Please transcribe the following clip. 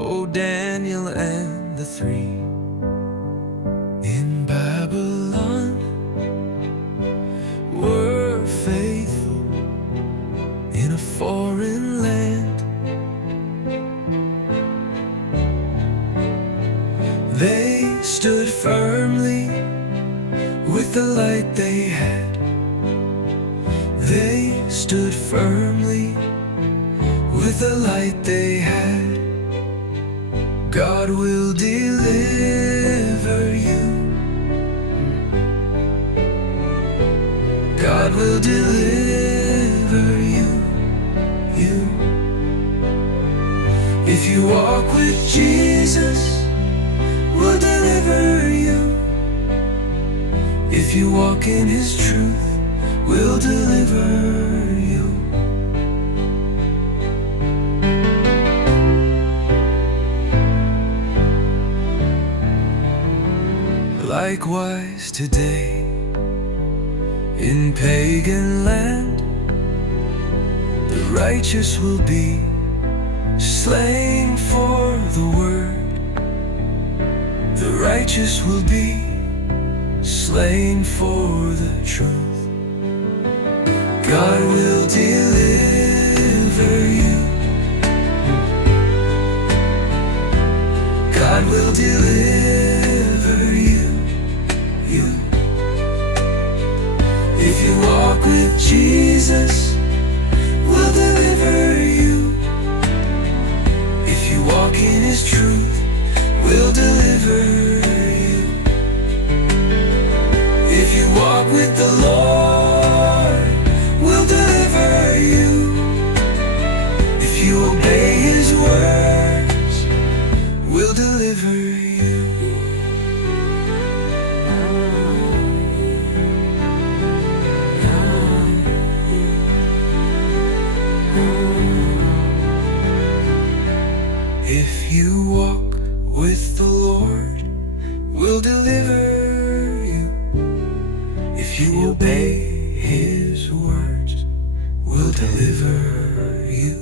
O Daniel and the three in Babylon were faithful in a foreign land. They stood firmly with the light they had. They stood firmly with the light they had. God will deliver you. God will deliver you. If you walk with Jesus, will deliver you. If you walk in His truth, will deliver you. Likewise today, in pagan land, the righteous will be slain for the word. The righteous will be slain for the truth. God will deliver you. God will deliver you. If you walk with Jesus, will deliver you. If you walk in His truth, will deliver you. If you walk with the Lord, will deliver you. If you obey His words, will deliver you. If you walk with the Lord, will deliver you. If you obey His words, will deliver you.